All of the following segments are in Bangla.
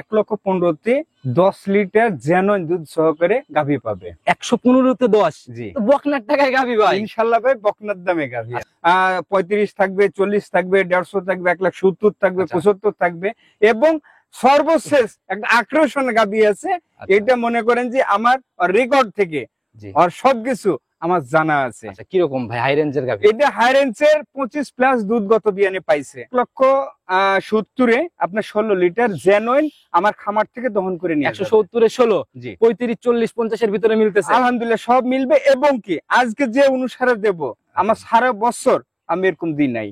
1,15,000-তে 10 লিটার জেনুইন দুধ সহকারে গাভী পাবে। 115-তে 10 জি, বকনার টাকায় গাভী ভাই, ইনশাআল্লাহ ভাই বকনার দামে গাভী। 35 থাকবে, 40 থাকবে, 150 থাকবে, 1,70 থাকবে, 75 থাকবে এবং সর্বশেষ একটা আকর্ষণ গাভী আছে। এটা মনে করেন যে আমার রেকর্ড থেকে আর সবকিছু আমার জানা আছে। আচ্ছা কিরকম ভাই হাই রেঞ্জের গাভী? এটা হাই রেঞ্জের 25 প্লাস দুধ গত বিয়ানে পাইছে। 1,70-এ আপনার 16 লিটার জেনুইন আমার খামার থেকে দহন করে নিয়ে 170-এ 16, জি 35, 40, 50-এর ভিতরে মিলতেছে আলহামদুলিল্লাহ সব মিলবে। এবং কি আজকে যে অনুসারে দেব আমার সারা বছর আমি এরকম দিই নাই।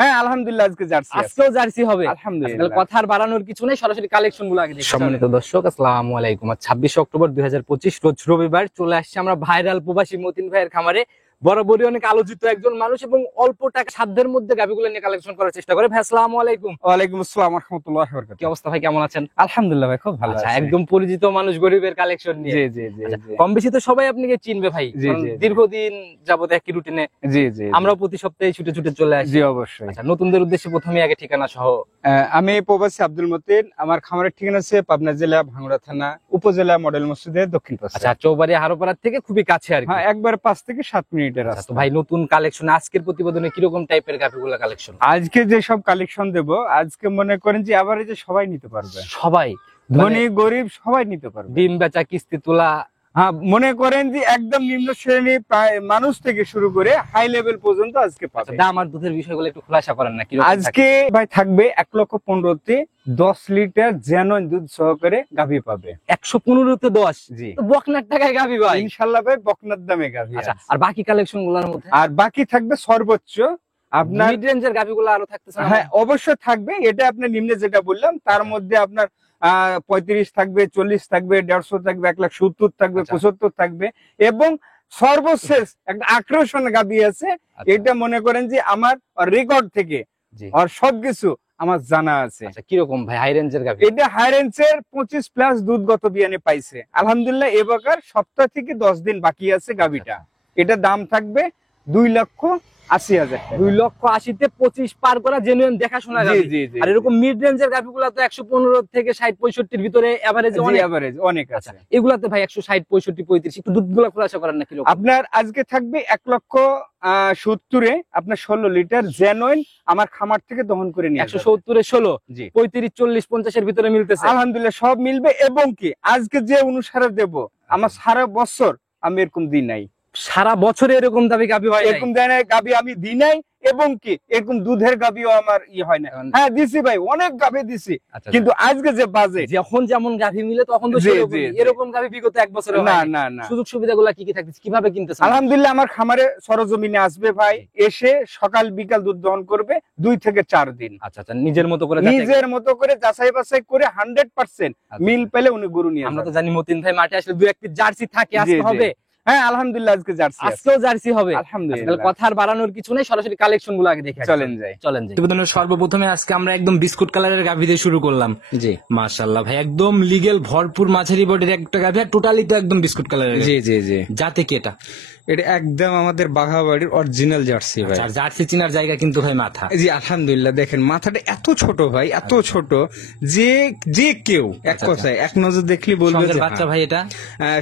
হ্যাঁ আলহামদুলিল্লাহ আজকে জার্সি আছে। আজকেও জার্সি হবে আলহামদুলিল্লাহ। কথা আর বাড়ানোর কিছু নেই, সরাসরি কালেকশন গুলো আগে দেখি। সম্মানিত দর্শক আসসালামু আলাইকুম। 26 অক্টোবর 2025 রোজ রবিবার চলে আসছে আমরা ভাইরাল প্রবাসী মতিন ভাইয়ের খামারে। বরাবরই অনেক আলোচিত একজন মানুষ এবং অল্প টাকা সাধ্যের মধ্যে গাভীগুলো নিয়ে কালেকশন করার চেষ্টা করে। ভাই আসসালামু আলাইকুম। ওয়ালাইকুম আসসালাম ওয়া রাহমাতুল্লাহি ওয়া বারাকাতুহু। কি অবস্থা ভাই, কেমন আছেন? আলহামদুলিল্লাহ ভাই খুব ভালো আছি। একদম পরিচিত মানুষ, গরিবের কালেকশন নিয়ে। জি জি জি জি। কম বেশি তো সবাই আপনাকে চিনবে ভাই, জি, কারণ জি, জি। দীর্ঘদিন যাবত একই রুটিনে জি জি আমরা প্রতি সপ্তাহে ছুটে ছুটে চলে আসি। জি অবশ্যই। আচ্ছা নতুনদের উদ্দেশ্যে প্রথমে আগে ঠিকানা সহ। আমি প্রবাসী আব্দুল মতিন। আমার খামারের ঠিকানা আছে পাবনা জেলা ভাঙ্গুড়া থানা উপজেলা মডেল মসজিদের দক্ষিণ পাশে। আচ্ছা চৌবাড়ি হারোপাড়া থেকে খুবই কাছে আর কি। হ্যাঁ একবার 5 থেকে 7 মিনিটের আচ্ছা, রাস্তা। তো ভাই নতুন কালেকশন আজকের প্রতিবেদনে কিরকম টাইপের গাভীগুলো কালেকশন? আজকে যে সব কালেকশন দেব আজকে মনে করেন যে এভারেজে সবাই নিতে পারবে, সবাই ধনী গরিব সবাই নিতে পারবে। ডিম বেচা, কিস্তি তোলা, হ্যাঁ মনে করেন যে একদম নিম্ন শ্রেণী প্রায় মানুষ থেকে শুরু করে হাই লেভেল পর্যন্ত আজকে পাবে। দাম আর দুধের বিষয়গুলো একটু খোলাসা করেন না। আজকে ভাই থাকবে 1,15,000-তে 10 লিটার জেনুইন দুধ সহকারে গাভী পাবে। 115-তে 10 জি বকনার টাকায় গাভী ভাই, ইনশাআল্লাহ ভাই বকনার দামে গাভী। আচ্ছা আর বাকি কালেকশন গুলোর মধ্যে আর বাকি থাকবে সর্বোচ্চ আপনার মিড রেঞ্জের গাভীগুলো আরো থাকতেছে না? হ্যাঁ অবশ্যই থাকবে। এটা আপনার নিম্নে যেটা বললাম তার মধ্যে আপনার 35 থাকবে, 40 থাকবে, 150 থাকবে, 1,70 থাকবে, 75 থাকবে এবং সর্বশেষ একটা আকর্ষণ গাভী আছে। এটা মনে করেন যে আমার রেকর্ড থেকে আর সবকিছু আমার জানা আছে। আচ্ছা কিরকম ভাই হাই রেঞ্জের গাভী? এটা হাই রেঞ্জের 25 প্লাস দুধ গত বিয়ানে পাইছে। আলহামদুলিল্লাহ এবার সপ্তাহ থেকে 10 দিন বাকি আছে গাভীটা। এটা দাম থাকবে 2,80,000 টাকা। 2,80,000-তে 25 পার করা জেনুইন দেখাশোনা গাভী। জি জি। আর এরকম মিড রেঞ্জের গাভীগুলো তো 115 থেকে 60-65-র ভিতরে এভারেজ অনেক আছে। এগুলাতে ভাই 160, 65, 35 একটু দুধগুলো খোলাসা করেন না কিরকম? আপনার আজকে থাকবে 1,70,000-এ আপনার 16 লিটার জেনুইন আমার খামার থেকে দহন করে নিয়ে 170-এ 16, জি 35, 40, 50-এর ভিতরে মিলতেছে আলহামদুলিল্লাহ সব মিলবে। এবং কি আজকে যে অনুসারে দেব আমার সারা বছর আমি এরকম দিই নাই। সারা বছরে এরকম দাবি গাভী হয় এরকম দেয় গাভী আমি দিই নাই। এবং কি এরকম দুধের গাভীও আমার হয় না। হ্যাঁ দিছি ভাই, অনেক গাভী দিছি, কিন্তু আজকে যে বাজে যখন যেমন গাভী মিলে তখন তো এরকম গাভী বিগত 1 বছরে না না না। সুযোগ সুবিধাগুলো কি কি থাকতেছে, কিভাবে কিনতেছে? আলহামদুলিল্লাহ আমার খামারে সরজমিনে আসবে ভাই, এসে সকাল বিকাল দুধ দহন করবে 2 থেকে 4 দিন। আচ্ছা আচ্ছা নিজের মতো করে যাচাই বাছাই করে 100% মিল পেলে উনি গরু নিয়ে। আমরা তো জানি মতিন ভাই মাঠে আসলে 2-1 পিস জার্সি থাকে, আসতে হবে। হ্যাঁ আলহামদুলিল্লাহ আজকে জার্সি আছে। আজকেও জার্সি হবে আলহামদুলিল্লাহ। কথা আর বাড়ানোর কিছু নেই, সরাসরি কালেকশন গুলো আগে দেখে চলেন যাই। প্রতিবেদনের সর্বপ্রথমে আজকে আমরা একদম বিস্কুট কালারের গাভী দিয়ে শুরু করলাম। জি মাশাআল্লাহ ভাই একদম লিগেল ভরপুর মাঝারি বডির একটা গাভী, আর টোটালি তো একদম বিস্কুট কালারের। জি জি জি। যাতে কি এটা? এটা একদম আমাদের বাঘাবাড়ির অরিজিনাল জার্সি ভাই। আর জার্সি চিনার জায়গা কিন্তু ভাই মাথা। জি আলহামদুলিল্লাহ দেখেন মাথাটা এত ছোট ভাই, এত ছোট যে যে কেউ এক কথায় এক নজর দেখলে বলবে যে বাচ্চা ভাই এটা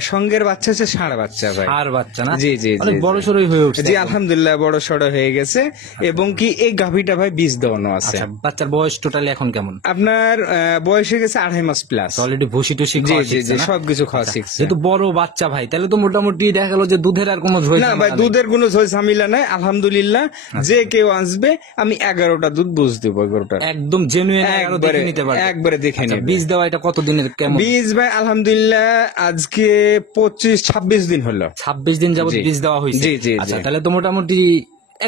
সঙ্গের বাচ্চা হচ্ছে ষাঁড় বাচ্চা ভাই। ষাঁড় বাচ্চা না? জি জি অনেক বড় সরই হয়ে উঠছে। জি আলহামদুলিল্লাহ বড় সড়ো হয়ে গেছে। এবং কি এই গাভীটা ভাই বীজ দেওয়ানো আছে। বাচ্চার বয়স টোটালি এখন কেমন? আপনার বয়স হয়ে গেছে 2.5 মাস প্লাস। অলরেডি ভুসি টুসি জি জি জি সবকিছু খাওয়া শিখছে। যেহেতু বড় বাচ্চা ভাই তাহলে তো মোটামুটি দেখা গেল যে দুধের আর কোনো ঝোল না ভাই, দুধের কোনো ঝোল ঝামেলা নাই আলহামদুলিল্লাহ। যে কেউ আসবে আমি 11টা দুধ বুঝ দেবো। 11টা একদম জেনুইন একবারে দেখে নেবে। বীজ দেওয়া এটা কতদিনের কেমন? বীজ ভাই আলহামদুলিল্লাহ আজকে 25-26 দিন হলো। 26 দিন যাবত জি। বীজ দেওয়া হয়েছে। জি, জি, জি। আচ্ছা, তাহলে তো মোটামুটি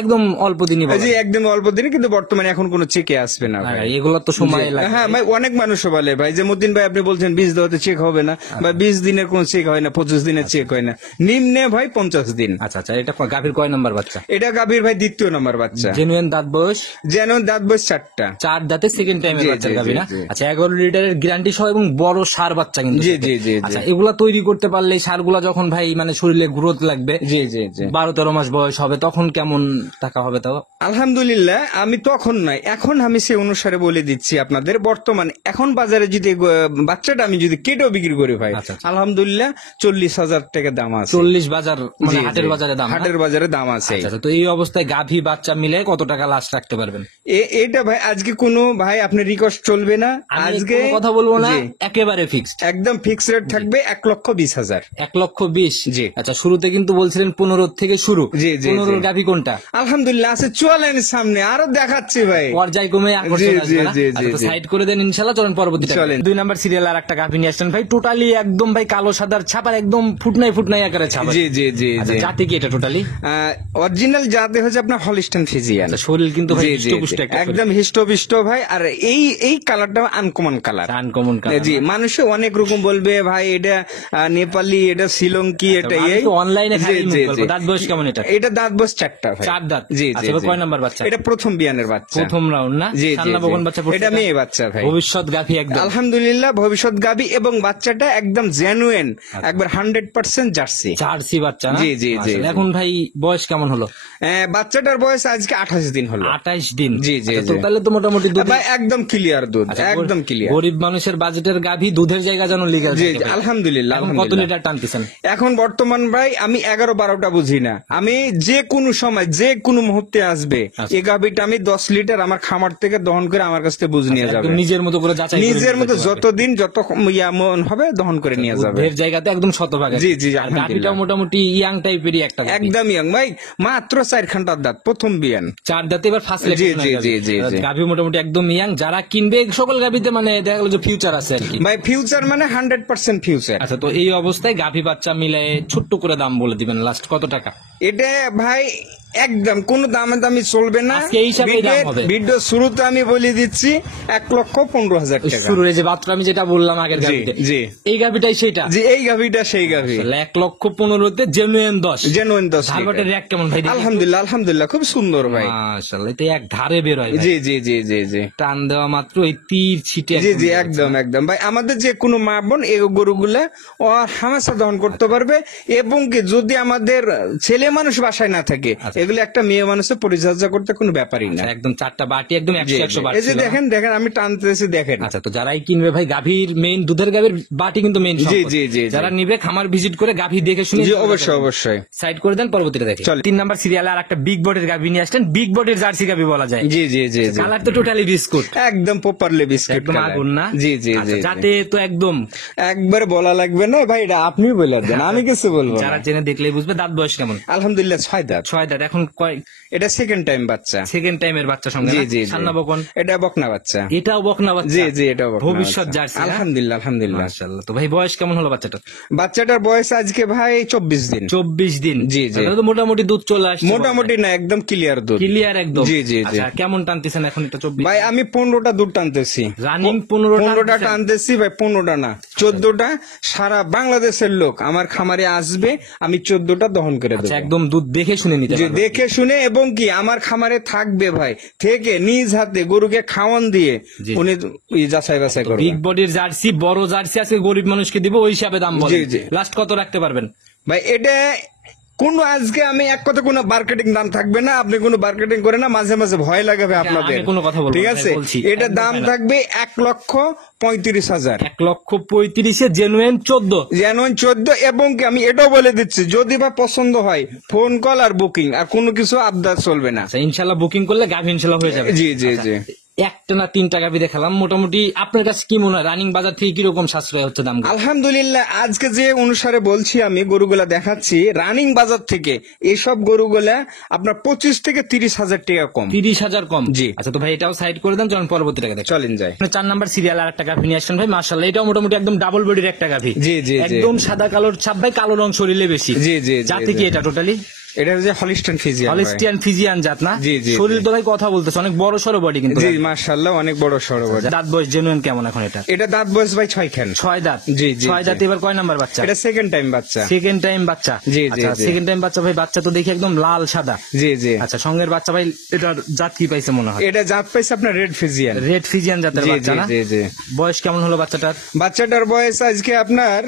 একদম অল্প দিনই বলা জি যায়। একদম অল্প দিনে, কিন্তু বর্তমানে এখন কোনো চেকে আসবে না হ্যাঁ, ভাই। এগুলো তো সময় জি। লাগে। হ্যাঁ ভাই, অনেক মানুষও বলে ভাই যে মতিন ভাই আপনি বলছেন 20 দেওয়াতে চেক হবে না, বা 20 দিনের কোনো চেক হয় না, 25 দিনের চেক হয় না, নিম্নে ভাই 50 দিন। আচ্ছা আচ্ছা, এটা গাভীর কয় নাম্বার বাচ্চা? এটা গাভীর ভাই দ্বিতীয় নম্বর বাচ্চা, জেনুইন দাঁত বয়স যেন দাঁত বয়স 4টা। 4 দাঁতে সেকেন্ড টাইমের জি, বাচ্চার জি, গাভী জি, না? জি। আচ্ছা, 11 লিটারের গ্যারান্টি সহ এবং বড় সার বাচ্চা কিন্তু জি, সাথে। জি, জি, জি। আচ্ছা, এগুলা তৈরি করতে পারলে সারগুলা যখন ভাই মানে শরীরে গ্রোথ লাগবে, জি জি জি 12-13 মাস বয়স হবে, তখন কেমন টাকা হবে তাও? আলহামদুলিল্লাহ, আমি তখন নাই, এখন আমি সেই অনুসারে বলে দিচ্ছি আপনাদের। বর্তমানে এখন বাজারে যদি বাচ্চাটা আমি যদি কেটেও বিক্রি করি ভাই, আচ্ছা, আচ্ছা। আলহামদুলিল্লাহ 40,000 টাকা দাম আছে। 40 বাজার মানে জি, হাটের জি। বাজারে দাম না? হাটের বাজারে দাম আছে। আচ্ছা, তো এই অবস্থায় গাভী বাচ্চা মিলে কত টাকা লাস্ট রাখতে পারবেন? এটা ভাই আজকে কোনো ভাই আপনি রিকোয়েস্ট চলবে না, আমি আজকে কোনো কথা বলবো না, জি, একেবারে ফিক্সড একদম ফিক্স রেট থাকবে 1,20,000। 1,20,000। জি। আচ্ছা, শুরুতে কিন্তু বলছিলেন 15 থেকে শুরু। জি, জি, 15 জি। গাভী কোনটা? আলহামদুলিল্লাহ আছে, চলেন সামনে আরো দেখাচ্ছি ভাই। পর্যায়ক্রমে আকর্ষণ জি, আসবে না? জি, জি, আচ্ছা, তো জি। সাইড করে দেন ইনশাআল্লাহ, চলেন পরবর্তীটা। চলেন। 2 নাম্বার সিরিয়াল আর একটা গাভী নিয়ে আসছেন ভাই, টোটালি একদম ভাই কালো সাদার ছাপার, একদম ফুটনাই আকারে ছাপা। জি জি জি আচ্ছা, জি জাতি কি এটা টোটালি? অরিজিনাল জাতে হচ্ছে আপনার হলিস্টাইন ফ্রিজিয়ান। আচ্ছা, শরীর কিন্তু ভাই জি, জি, হৃষ্টপুষ্ট জি। একটা শরীর। একদম হিষ্টপিষ্ট ভাই। আর এই কালারটা আনকমন কালার। Uncommon colour. জি, মানুষে অনেক রকম বলবে ভাই এটা নেপালি, এটা শ্রীলঙ্কি, এটা আমি এই তো অনলাইনে জি, খালি মুখ জি, বলবো। জি। দাঁত বয়স কেমন এটা? এটা দাঁত বয়স 4টা ভাই। 4 দাঁত। জি জি আচ্ছা, এবার জি। কয় নাম্বার বাচ্চা? এটা প্রথম বিয়ানের বাচ্চা, প্রথম রাউন্ড না? জি, জি, সান্না জি। বকন বাচ্চা পড়ছে এটা মেয়ে বাচ্চা ভাই। ভবিষ্যৎ গাভী একদম। আলহামদুলিল্লাহ ভবিষ্যৎ গাবি, এবং বাচ্চাটা একদম জেনুইন, একবার 100% জার্সি। জার্সি বাচ্চা না? জি, জি, জি, মাশাআল্লাহ। জি। এখন ভাই বয়স কেমন হলো? বাচ্চাটার বয়স আজকে 28 দিন হলো। 28 দিন। জি, জি, আচ্ছা, তো জি। তাহলে তো মোটামুটি দুধ। ভাই একদম ক্লিয়ার দুধ, আচ্ছা, একদম ক্লিয়ার। গরিব মানুষের বাজেটের গাভী দুধের জায়গা যেন লিগ্যাল জি, থাকে জি, ভাই। আলহামদুলিল্লাহ, এখন কত আলহামদুলিল্লাহ। লিটার টানতেছেন? এখন বর্তমান ভাই আমি 11-12টা বুঝি না, আমি যে কোনো সময় যে কোনো মুহূর্তে আসবে আচ্ছা। এই গাভীটা আমি 10 লিটার আমার খামার থেকে দহন করে আমার কাছ থেকে বুঝ নিয়ে যাবে। একদম নিজের মতো করে যাচাই করে নিজের নিতে মতো পারবে। যতদিন যত মন হবে দহন করে নিয়ে যাবে। দুধের জায়গাতে একদম শতভাগ। জি, জি, আর গাভীটাও আলহামদুলিল্লাহ। মোটামুটি ইয়াং টাইপেরই একটা গাভী। একদম ইয়াং ভাই, মাত্র 4 ঘন্টার দাঁত, প্রথম বিয়ান। 4 দাঁতে এবার ফার্স্ট জি, জি, জি, জি, জি। গাভী মোটামুটি একদম ইয়াং, যারা কিনবে সকল গাভীতে মানে দেখা গেল যে ফিউচার আছে আর কি। ভাই ফিউচার মানে 100% ফিউচার। আচ্ছা, তো এই অবস্থায় গাভী বাচ্চা মিলে ছোট্ট করে দাম বলে দিবেন, লাস্ট কত টাকা? এটা ভাই একদম কোন দামে দামি চলবে না। আজকে এই হিসাবেই দাম হবে। ভিডিও শুরুতে আমি বলে দিচ্ছি 1,15,000 টাকা। শুরু এই যে মাত্র আমি যেটা বললাম আগের জি, গাভীতে, জি। এই গাভীটাই সেটা। জি, এই গাভীটা সেই গাভী, 1,15,000-তে জেনুইন 10। জেনুইন 10 ধারবাটের র্যাক কেমন ভাই? আলহামদুলিল্লাহ, আলহামদুলিল্লাহ, খুব সুন্দর ভাই। মাশাআল্লাহ, এটা এক ধারে বের হয় ভাই। জি জি জি জি জি টান দেওয়া মাত্র এই তীর ছিটে জি জি একদম একদম ভাই। আমাদের যে কোনো মা বোন এই গরুগুলা ও হামেশা দহন করতে পারবে, এবং কি যদি আমাদের ছেলে মানুষ বাসায় না থাকে, এগুলো একটা মেয়ে মানুষের পরিচর্যা করতে কোনো ব্যাপারই না। একদম 4টা বাটি একদম 100 বাটি এই যে ছিল। দেখেন দেখেন আমি টানতেছি দেখেন। আচ্ছা, তো যারাই কিনবে ভাই গাভীর মেইন দুধের গাভীর বাটি কিন্তু মেইন। জি, জি, জি, জি। যারা নিবে খামার ভিজিট করে গাভী দেখে শুনে জি অবশ্যই অবশ্যই। সাইড করে দেন, পরবর্তীতে দেখে। চলে। 3 নাম্বার সিরিয়ালে আর একটা বিগ বডির গাভী নিয়ে আসছেন, বিগ বডির জার্সি গাভী বলা যায়। জি জি জি জি কালার তো টোটালি বিস্কুট, একদম প্রপারলি বিস্কিট একদম আগুন না? জি জি আচ্ছা, জি যাতে তো একদম একবার বলা লাগবে না ভাই, এটা আপনি বলে দেন, আমি কিছু বলবো না। যারা জেনে দেখলেই বুঝবে। দাঁত বয়স কেমন? আলহামদুলিল্লাহ 6 দাঁত। 6 দাঁত। এখন কয় এটা সেকেন্ড টাইম বাচ্চা। সেকেন্ড টাইমের বাচ্চা সঙ্গে জি না? জি জি। সান্না বকন এটা বকনা বাচ্চা। এটাও বকনা বাচ্চা? জি জি এটাও বকনা ভবিষ্যৎ বাচ্চা। জার্সি না? আলহামদুলিল্লাহ আলহামদুলিল্লাহ। মাশাআল্লাহ। তো ভাই বয়স কেমন হলো বাচ্চাটা? বাচ্চাটার বয়স আজকে ভাই 24 দিন। 24 দিন। জি, জি। তাহলে তো মোটামুটি দুধ চলে আসছে। মোটামুটি না, একদম ক্লিয়ার দুধ। ক্লিয়ার একদম। জি জি জি। আচ্ছা, কেমন টানতেছেন এখন এটা? 24 ভাই আমি 15টা দুধ টানতেছি। রানিং 15টা 15টা টানতেছি ভাই, 15টা না 14টা। সারা বাংলাদেশের লোক আমার খামারে আসবে, আমি 14টা দহন করে আচ্ছা, দেবো। একদম দুধ দেখে শুনে নিতে যে পারবে। দেখে শুনে, এবং কি আমার খামারে থাকবে ভাই, থেকে নিজ হাতে গরুকে খাওয়ান দিয়ে জি। উনি যাচাই বাছাই করবে। বিগ বডির জার্সি, বড় জার্সি আছে, গরিব মানুষকে দিব, ওই হিসাবে দাম বলেন। জি, জি। লাস্ট কত রাখতে পারবেন? ভাই এটা কোন আজকে আমি এক কথা কোনো মার্কেটিং দাম থাকবে না, আপনি কোনো মার্কেটিং করে না, মাঝে মাঝে ভয় লাগাবে আপনাদের। আমি কোনো কথা বলবো না, ঠিক ভাই, আছে, বলছি। এটা একদম দাম final। থাকবে 1,35,000। 1,35,000 জেনুইন 14। যেন 14, এবং কি আমি এটাও বলে দিচ্ছি, যদি বা পছন্দ হয় ফোন কল আর বুকিং, আর কোনো কিছু আবদার চলবে না। আচ্ছা, ইনশাল্লাহ বুকিং করলে গাভী ইনশাল্লাহ হয়ে যাবে। জি জি জি। একটা না তিনটা গাভি দেখালাম, মোটামুটি আপনার কাছে কি মনে হয় রানিং বাজার থেকে কিরকম সাশ্রয় হচ্ছে দাম? আলহামদুলিল্লাহ আজকে যে অনুসারে বলছি আমি গরুগুলা দেখাচ্ছি রানিং বাজার থেকে এইসব গরুগুলা আপনার 25 থেকে 30,000 টাকা কম। 30,000 কম? জি। আচ্ছা তো ভাই এটাও সাইড করে দেন, চলুন পরবর্তী টাকা দেখেন। চলেন যাই। 4 নাম্বার সিরিয়াল আর একটা গাভি নিয়ে আসছেন ভাই, মাশাআল্লাহ এটাও মোটামুটি একদম ডাবল বডির একটা গাভি। জি, জি, জি। একদম সাদা কালোর ছাপ ভাই, কালো রং শরীরে বেশি। জি, জি, জি, জাতি কি জি। এটা টোটালি? এটা হচ্ছে হলিস্টাইন ফ্রিজিয়ান। হলিস্টিয়ান ফিজিয়ান জাত না? জি, জি, শরীর জি। তো ভাই কথা বলতেছে, অনেক বড় সড়ো বডি কিন্তু। জি মাশাআল্লাহ অনেক বড় সরোবর। দাঁত বয়স জেনুইন কেমন এখন এটা? এটা দাঁত বয়স ভাই 6 খান। 6 দাঁত? জি, জি, 6 দাঁত। জি। এবার কয় নাম্বার বাচ্চা? এটা সেকেন্ড টাইম বাচ্চা। সেকেন্ড টাইম বাচ্চা? জি, জি, জি। সেকেন্ড টাইম বাচ্চা ভাই, বাচ্চা তো দেখি একদম লাল সাদা। জি, জি। আচ্ছা সঙ্গের বাচ্চা ভাই, এটার জাত কি পাইছে মনে হয়? এটা জাত পাইছে আপনার রেড ফ্রিজিয়ান। রেড ফিজিয়ান জাতের জি, বাচ্চা জি, না? জি, জি। বয়স কেমন হলো বাচ্চাটার? বাচ্চাটার বয়স আজকে আপনার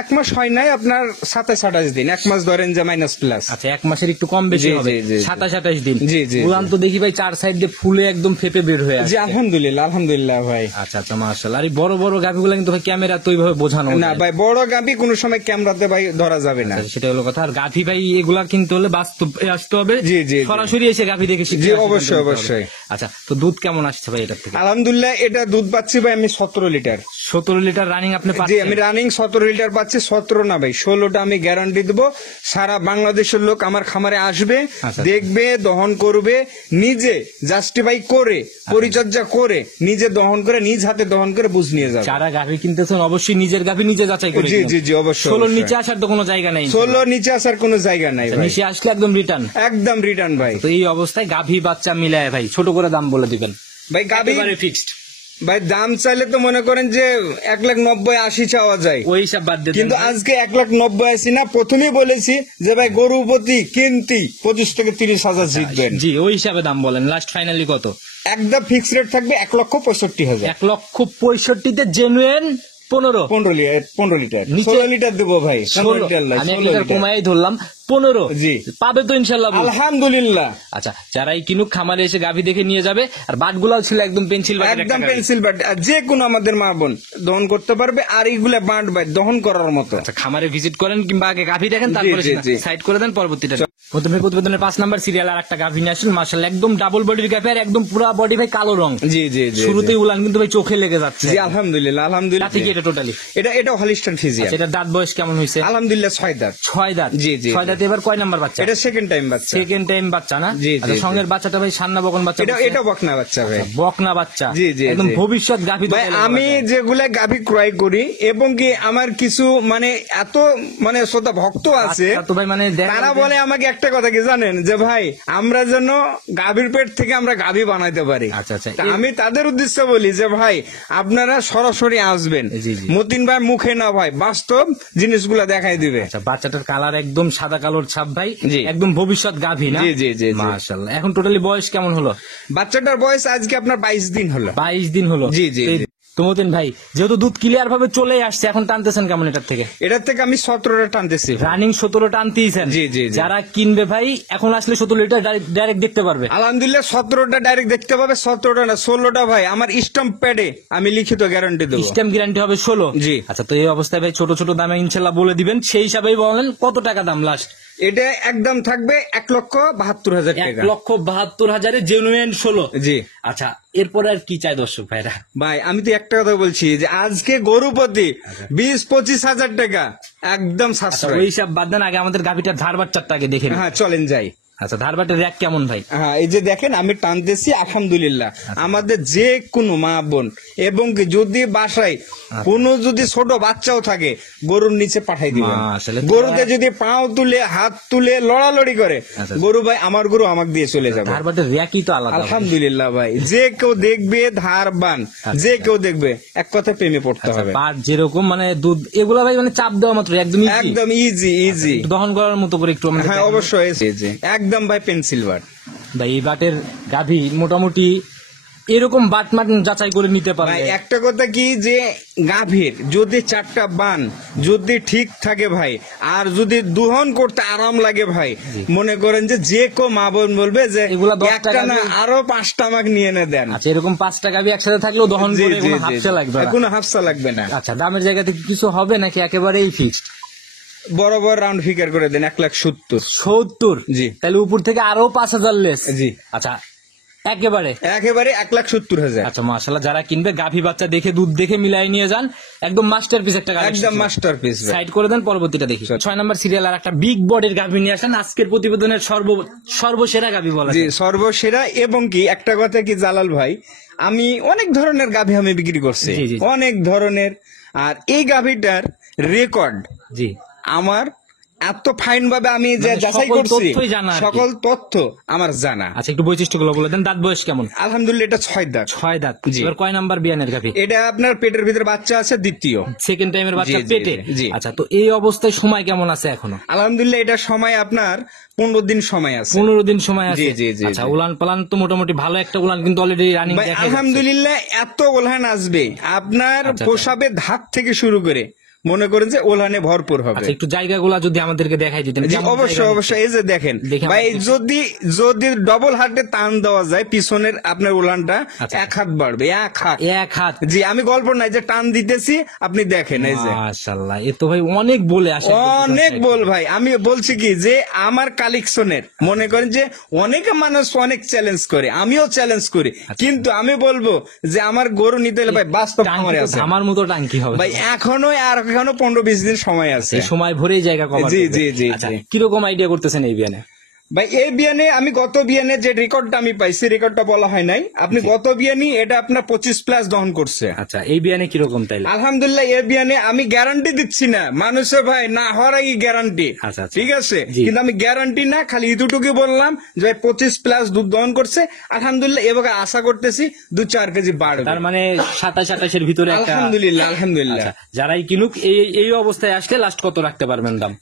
1 মাস হয় নাই, আপনার 27-28 দিন। 1 মাস ধরেন যে মাইনাস প্লাস। আচ্ছা 1 মাসের একটু কম বেশি জি, হবে। জি, জি, জি। 27-28 দিন। জি, জি, উলান তো দেখি ভাই 4 সাইড দিয়ে ফুলে একদম ফেপে বের হয়ে জি আসছে। আলহামদুলিল্লাহ আলহামদুলিল্লাহ ভাই। আচ্ছা আচ্ছা মাশাআল্লাহ। আর এই বড় বড় গাভিগুলো কিন্তু ভাই ক্যামেরা তো ওইভাবে বোঝানো না যায় ভাই বড় গাভি কোনো সময় ক্যামেরাতে ভাই ধরা যাবে না। আচ্ছা, সেটা হলো কথা। আর গাভি ভাই এগুলা কিনতে হলে বাস্তব আসতে হবে। জি, জি, জি। সরাসরি এসে গাভি দেখে শিখতে জি, হবে, অবশ্যই, সিদ্ধান্ত নিতে হবে। অবশ্যই। আচ্ছা তো দুধ কেমন আসছে ভাই এটার থেকে? আলহামদুলিল্লাহ এটা দুধ পাচ্ছি ভাই আমি 17 লিটার। 17 লিটার রানিং আপনি জি পাচ্ছেন? আমি রানিং 17 লিটার পাচ্ছি। 17 না ভাই 16টা আমি গ্যারান্টি দেবো। সারা বাংলাদেশের লোক আমার খামারে আসবে, আচ্ছা। দেখবে, দহন করবে, নিজে জাস্টিফাই করে পরিচর্যা করে নিজে দহন করে নিজ হাতে দহন করে বুঝ নিয়ে যাবে। যারা গাভি কিনতেছেন অবশ্যই নিজের গাভি নিজে যাচাই করে জি, কিনুন। জি, জি, অবশ্যই, 16 অবশ্যই। নিচে আসার তো কোনো জায়গা নেই। 16 নিচে আসার কোনো জায়গা নাই ভাই। নিচে আসলে একদম রিটার্ন। একদম রিটার্ন ভাই। তো এই অবস্থায় গাভি বাচ্চা মিলায় ভাই ছোট করে দাম বলে দিবেন, ভাই গাভি একেবারে ফিক্সড। ভাই দাম চাইলে তো মনে করেন যে 1,90,80 চাওয়া যায়, ওই হিসাব বাদ দিয়ে কিন্তু আজকে 1,90,80 না। প্রথমেই বলেছি যে ভাই গরু প্রতি কিনতি 25 থেকে 30,000 জিতবেন। জি ওই হিসাবে দাম বলেন। লাস্ট ফাইনালি কত? একদম ফিক্স রেট থাকবে 1,65,000। 1,65,000 জেনুইন 15 15 লিটার নিচে- 16 লিটার দেবো ভাই। 16 লিটার নয়, আমি 16 1 লিটার লিটার। কমাই ধরলাম 15। জি। পাবে তো ইনশাল্লাহ? আলহামদুলিল্লাহ। আচ্ছা যারাই কিনুক খামারে এসে গাভি দেখে নিয়ে যাবে। আর বাটগুলাও ছিল একদম পেন্সিল বাটের একটা একদম গাভি। পেন্সিল বাট যে কোনো আমাদের মা বোন দহন করতে পারবে। আর এইগুলা বাট ভাই দহন করার মতো। আচ্ছা খামারে ভিজিট করেন কিংবা আগে গাভি দেখেন, জি, তারপরে জি, জি। সাইড করে দেন পরবর্তীটা। প্রথমে প্রতিবেদনের 5 নাম্বার সিরিয়াল আর একটা গাভি নিয়ে আসেন, মাশাআল্লাহ একদম ডাবল বডির গাভি আর একদম পুরো বডি ভাই কালো রং। জি, জি, জি, শুরুতেই উলান কিন্তু ভাই চোখে লেগে যাচ্ছে। জি আলহামদুলিল্লাহ আলহামদুলিল্লাহ। রাতে কি এটা টোটালি? এটা হলিস্টাইন ফ্রিজিয়ান। এটা দাঁত বয়স কেমন হয়েছে? আলহামদুলিল্লাহ 6 দাঁত। 6 দাঁত? জি, জি, 6 দাঁতে এবার কয় নাম্বার বাচ্চা? এটা সেকেন্ড টাইম বাচ্চা। সেকেন্ড টাইম বাচ্চা না? জি, জি, আচ্ছা, জি। সঙ্গের বাচ্চাটা ভাই সান্না বকন বাচ্চা? এটা বকনা বাচ্চা ভাই। বকনা বাচ্চা? জি, জি, একদম জি। ভবিষ্যৎ গাভি তো ভাই বলে আমি বলা যায়। যেগুলা গাভি ক্রয় করি এবং কি আমার কিছু মানে এত মানে শ্রোতা ভক্ত আছে, বাচ্চা তো ভাই মানে তারা বলে আমাকে একটা কথা কি জানেন, যে ভাই আমরা যেন গাভীর পেট থেকে আমরা গাভী বানাইতে পারি। আচ্ছা, আচ্ছা। তা আমি তাদের উদ্দেশ্যে বলি যে ভাই আপনারা সরাসরি আসবেন, জি, জি। মতিন ভাই মুখে না ভাই বাস্তব জিনিসগুলা দেখাই দিবে। আচ্ছা বাচ্চাটার কালার একদম সাদা কালোর ছাপ ভাই, জি। একদম ভবিষ্যৎ গাভি না? জি, জি, জি, জি। মাশাআল্লাহ। এখন টোটালি বয়স কেমন হলো? বাচ্চাটার বয়স আজকে আপনার 22 দিন হলো। 22 দিন হলো? জি, জি, তো জি। তো মতিন ভাই যেহেতু দুধ ক্লিয়ার ভাবে চলে আসছে, এখন টানতেছেন কেমন এটার থেকে? এটার থেকে আমি 17টা টানতেছি। রানিং 17 টানতেইছেন? জি, জি, জি। যারা কিনবে ভাই এখন আসলে 17 লিটার ডাইরেক্ট দেখতে পারবে। আলহামদুলিল্লাহ 17টা ডাইরেক্ট দেখতে পাবে। 17টা না 16টা ভাই আমার স্টাম্প প্যাডে আমি লিখিত গ্যারান্টি দেবো। স্ট্যাম্প গ্যারান্টি হবে 16? জি। আচ্ছা তো এই অবস্থায় ভাই ছোট ছোট দামে ইনশাল্লাহ বলে দিবেন, সেই হিসাবেই বলেন কত টাকা দাম লাস্ট? এটা একদম থাকবে 1,72,000 টাকা। 1,72,000 জেনুইন 16? জি। আচ্ছা এরপরে আর কি চাই দর্শক ভাইরা? ভাই আমি তো একটা কথা বলছি যে আজকে গরু প্রতি 20-25 হাজার টাকা একদম আচ্ছা সাশ্রয়। ওই হিসাব বাদ দেন, আগে আমাদের গাভিটার ধার বাচ্চাটা আগে দেখে নিন। হ্যাঁ চলেন যাই। আচ্ছা ধার বাটের র্যাক কেমন ভাই? হ্যাঁ এই যে দেখেন আমি টানতেছি আলহামদুলিল্লাহ। আমাদের যে কোনো মা বোন এবং কি যদি বাসায় কোনো যদি ছোট বাচ্চাও থাকে গরুর নিচে পাঠাই দিবেন। মাশাআল্লাহ। গরুতে যদি পাও তুলে হাত তুলে লড়ালড়ি করে আচ্ছা। গরু ভাই আমার গরু আমাকে দিয়ে চলে যাবে। ধার বাটের র্যাকই তো আলাদা ভাই। আলহামদুলিল্লাহ ভাই যে কেউ দেখবে ধারবান, যে কেউ দেখবে এক কথা প্রেমে পড়তে আচ্ছা, হবে। পাট যেরকম মানে দুধ এগুলা ভাই মানে চাপ দেওয়া মাত্র একদম easy? একদম ইজি ইজি। একটু দহন করার মতো করে একটু আমাদের হ্যাঁ দেখান। অবশ্যই easy। একদম ভাই পেন্সিল বাট। ভাই এই বাটের গাভি মোটামুটি এরকম বাট মাট যাচাই করে নিতে পারবে। ভাই একটা কথা কি যে গাভীর যদি 4টা বান যদি ঠিক থাকে ভাই, আর যদি দুহন করতে আরাম লাগে ভাই, মনে করেন যে কেউ মা বোন বলবে যে এগুলা 10 একটা টাকা না দিয়ে- আরো 5টা আমাকে নিয়ে এনে দেন। আচ্ছা এরকম 5টা গাভি একসাথে থাকলেও দহন জি, করে জি, কোনো জি, হাফসা জি। লাগবে না? কোনো হাফসা লাগবে না। আচ্ছা দামের জায়গা থেকে কিছু হবে নাকি একেবারেই ফিক্সড? বরাবর রাউন্ড ফিগার করে দেন 1,70,000। 70? জি। তাহলে উপর থেকে আরো 5,000 লেস? জি। আচ্ছা একেবারে একেবারে 1,70,000। আচ্ছা মাশাআল্লাহ, যারা কিনবে গাভী বাচ্চা দেখে দুধ দেখে মিলাই নিয়ে যান, একদম মাস্টারপিস একটা গাভী। একদম মাস্টারপিস। সাইড করে দেন, পরবর্তীটা দেখি। 6 নাম্বার সিরিয়াল আর একটা বিগ বডির গাভী নিয়ে আসেন, আজকের প্রতিবেদনের সর্বসেরা গাভী বলা জি যায়। সর্বসেরা। এবং কি একটা কথা কি জালাল ভাই, আমি অনেক ধরনের গাভী আমি বিক্রি করছি, জি, জি। অনেক ধরনের। আর এই গাভীটার রেকর্ড জি, আমার এত ফাইন ভাবে আমি যে মানে যাচাই সকল করছি, তথ্যই জানা আর কি। সকল তথ্য আমার জানা। আচ্ছা একটু বৈশিষ্ট্যগুলো বলে দেন। দাঁত বয়স কেমন? আলহামদুলিল্লাহ এটা 6 দাঁত। 6 দাঁত। জি। এবার কয় নাম্বার বিয়ানের গাভী? এটা আপনার পেটের ভিতরে বাচ্চা আছে, দ্বিতীয় সেকেন্ড টাইমের বাচ্চা জি, জি, পেটে। জি। আচ্ছা, তো এই অবস্থায় সময় কেমন আছে এখনো? আলহামদুলিল্লাহ এটা সময় আপনার 15 দিন সময় আছে। 15 দিন সময় আছে। জি, জি, জি, আচ্ছা, জি। উলান পালান তো মোটামুটি ভালো একটা উলান কিন্তু অলরেডি রানিং ভাই, দেখা যাচ্ছে। আলহামদুলিল্লাহ এত ওলহান আসবে আপনার আচ্ছা, পোশাবে ধাক থেকে শুরু করে মনে করেন যে ওলহানে ভরপুর হবে। আচ্ছা, একটু জায়গাগুলা যদি আমাদেরকে দেখাই দিতেন। জি কেমন অবশ্যই জায়গা? অবশ্যই। এই যে দেখেন দেখে ভাই, আমাকে যদি যদি ডবল হাতে টান দেওয়া যায় পিছনের আপনার উলানটা আচ্ছা। 1 হাত বাড়বে, 1 হাত। 1 হাত। জি আমি গল্প নাই যে টান দিতেছি, আপনি দেখেন এই যে মাশাআল্লাহ, এ তো ভাই অনেক বলে আসে। অনেক বল ভাই। আমি বলছি কি যে আমার কালেকশনের মনে করেন যে অনেক মানুষ অনেক চ্যালেঞ্জ করে, আমিও চ্যালেঞ্জ করি, কিন্তু আমি বলবো যে আমার গরু নিতে হলে ভাই বাস্তব খামারে আছে আমার মতো টাঙ্কি হবে ভাই। এখনো 15-20 দিন সময় আছে। এই সময় ভরেই জায়গা কভার জি, করবে। জি, জি, আচ্ছা, জি। কিরকম আইডিয়া করতেছেন এই বিয়ানে? ভাই এই বিয়ানে আমি গত বিয়ানে যে রেকর্ডটা আমি পাইছি, রেকর্ডটা বলা হয় নাই। আপনি গত বিয়ানি এটা আপনার 25+ দহন করছে। আচ্ছা, এই বিয়ানে কিরকম তাইলে? আলহামদুলিল্লাহ এই বিয়ানে আমি গ্যারান্টি দিচ্ছি না, মানুষের ভাই না হওয়ার আগে গ্যারান্টি। আচ্ছা, আচ্ছা। ঠিক আছে, জি। কিন্তু আমি গ্যারান্টি না, খালি এতটুকু বললাম যে ভাই 25+ দুধ দহন করছে। আলহামদুলিল্লাহ এবার আশা করতেছি 2-4 কেজি বাড়বে। তার মানে 27-28 ভিতরে একটা। আলহামদুলিল্লাহ আলহামদুলিল্লাহ। আচ্ছা, যারাই কিনুক এই অবস্থায় আসলে লাস্ট কত রাখতে পারবেন দাম?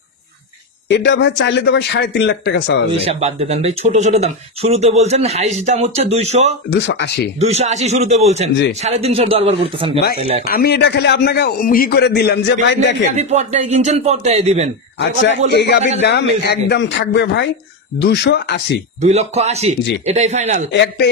এটা ভাই চাইলে তো ভাই 3.5 লাখ টাকা চাওয়া যায়। হিসাব বাদ দেন ভাই, ছোট ছোট দাম। শুরুতে বলছেন হাইস্ট দাম হচ্ছে 280। 280 শুরুতে বলছেন। জি। 350 দরবার করতেছেন কেন ভাই তাইলে এখন? আমি এটা খালি আপনাকে করে দিলাম যে ভাই দেখেন। আপনি পর্দায় কিনছেন, পর্দায় দিবেন। আচ্ছা এই গাভীর দাম একদম থাকবে ভাই 280। 2,80,000। জি। এটাই ফাইনাল।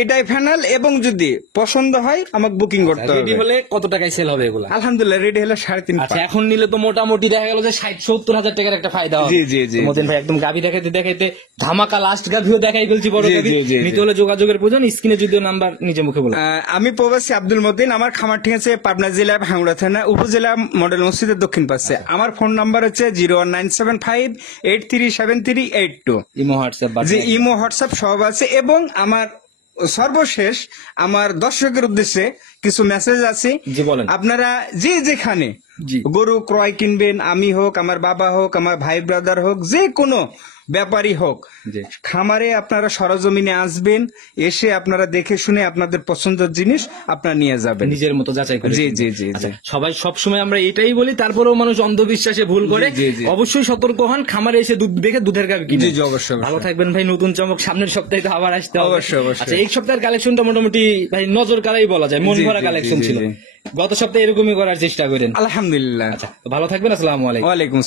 এটাই ফাইনাল। এবং যদি পছন্দ হয় আমাকে বুকিং করতে রেডি হবে। হলে কত টাকায় সেল হবে এগুলা? আলহামদুলিল্লাহ রেডি হলে 3.5। আচ্ছা, এখন নিলে তো মোটামুটি দেখা গেল যে 60-70 হাজার টাকার একটা ফায়দা হবে। জি, জি, জি, মতিন ভাই একদম গাভী দেখাইতে দেখাইতে ধামাকা লাস্ট গাভীও দেখাই ফেলছি, বড় জি, গাভী। জি, জি, জি। নিতে হলে যোগাযোগের প্রয়োজন। স্ক্রিনে যদিও নাম্বার নিজে মুখে বলুন। আমি প্রবাসী আব্দুল মতিন। আমার খামার ঠিক আছে পাবনা জেলা ভাঙ্গুড়া থানা উপজেলা মডেল মসজিদের দক্ষিণ পাশে। আমার ফোন নাম্বার হচ্ছে 01975837382। ইমো হোয়াটসঅ্যাপ যে ইমো হোয়াটসঅ্যাপ সব আছে। এবং আমার সর্বশেষ আমার দর্শকের উদ্দেশ্যে কিছু মেসেজ আছে। জি, বলেন। আপনারা যে যেখানে জি। গরু ক্রয় কিনবেন, আমি হোক, আমার বাবা হোক, আমার ভাই ব্রাদার হোক, যে কোনো ব্যাপারী হোক, জি। খামারে আপনারা সরজমিনে আসবেন, এসে আপনারা দেখে শুনে আপনাদের পছন্দের জিনিস আপনারা নিয়ে যাবেন নিজের মতো যাচাই করে। জি, জি, জি, আচ্ছা, জি। সবাই সবসময় আমরা এটাই বলি, তারপরেও মানুষ অন্ধবিশ্বাসে ভুল করে। জি, জি। অবশ্যই সতর্ক হন, খামারে এসে দুধ দেখে দুধের গাভী কিনুন। জি, জি, অবশ্যই, অবশ্যই। ভালো থাকবেন ভাই। নতুন চমক সামনের সপ্তাহে তো আবার আসতে হবে। অবশ্যই, অবশ্যই। আচ্ছা, এই সপ্তাহের কালেকশনটা মোটামুটি ভাই নজর কাড়াই বলা যায়, মন জি, ভরা জি, কালেকশন জি, ছিল। জি। গত সপ্তাহে এরকমই করার চেষ্টা করেন। আলহামদুলিল্লাহ। আচ্ছা, ভালো থাকবেন। আসসালামু আলাইকুম। ওয়ালাইকুম